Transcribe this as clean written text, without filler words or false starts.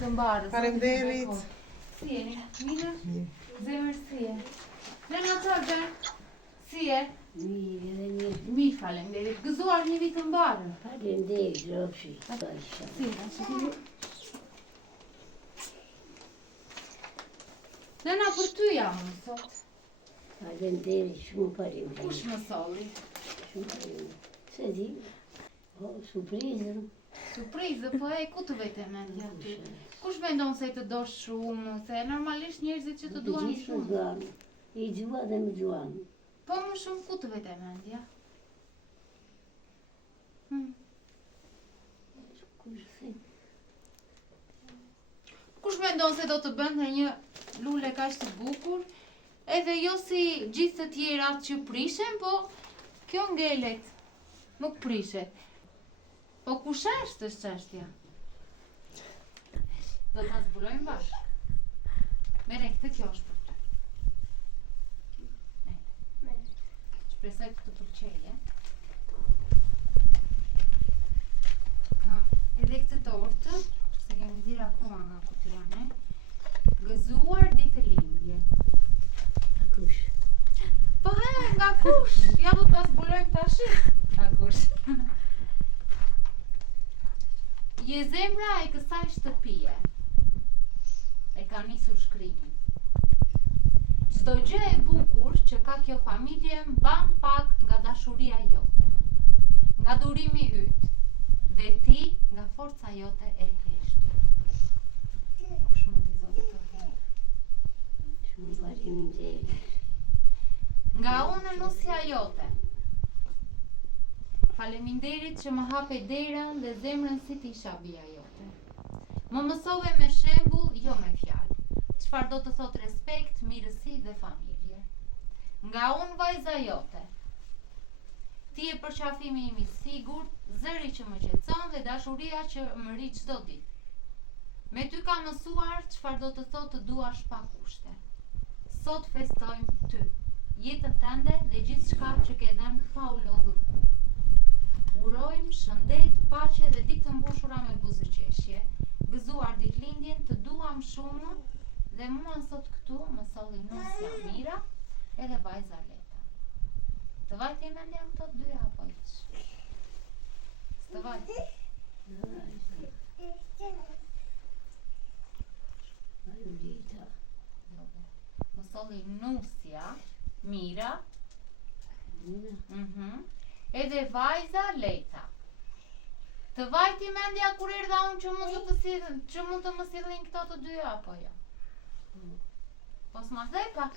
të mbarë. Faleminderit. Si jeni? Mirë? Zemër si je? Lena të bërë? Si je? Mirë. Mi faleminderit. Gëzuar një vit të mbarë. Faleminderit, Rofi. Si, Lena, për ty jam më sot. Faleminderit, shumë faleminderit. Kush më solli? Shumë faleminderit. Se di, surprizën. Surprizë, po e ku të vete mendja ty? Kush mendon se të dosh shumë, se normalisht njerëzit që të duan Gjithë shumë. duan. I gjua dhe më duan. Po më shumë ku të vete mendja? Kush mendon se do të bënte një lule kaq të bukur, edhe jo si gjithë të tjerat që prishen, po kjo ngelet, nuk prishet. Po kush është çështja? Do ta zbulojmë bashkë. Mere, këtë kjo është për ty. Shpresoj të të pëlqejë. Ka edhe këtë tortë, se kemi dhirë akoma nga kutijane, gëzuar ditë lindje. A kush? Po nga kush? Ja do ta zbulojmë tash. Nga kush? Je zemra e kësaj shtëpie. E ka nisur shkrimin. Çdo gjë e bukur që ka kjo familje mban pak nga dashuria jote, nga durimi yt, dhe ti nga forca jote e heshtur. Kush mund t'i thotë këtë? Shumë faleminderit. Nga unë nusja jote. Faleminderit që më hape derën dhe zemrën si t'isha bia jote. Më mësove me shembull, jo me fjalë. Çfarë do të thot respekt, mirësi dhe familje. Nga unë vajza jote. Ti e përqafimi im i sigurt, zëri që më qetëson dhe dashuria që më rri çdo ditë. Me ty kam mësuar çfarë do të thot të duash pa kushte. Sot festojmë ty, jetën tënde dhe gjithçka që ke dhënë pa u lodhur kur. Urojmë shëndet, paqe dhe ditë të mbushura me buzëqeshje. Gëzuar ditëlindjen, të duam shumë dhe mua sot këtu më solli nusja Mira edhe vajza Leta. Të vajti mendja këto dy apo hiç? Të vajti? Faleminderit. Më solli nusja Mira. Edhe vajza Leta. Të vajti mendja kur erdha unë që mund të më sillin këto të dy apo jo? Po s'ma thej pak.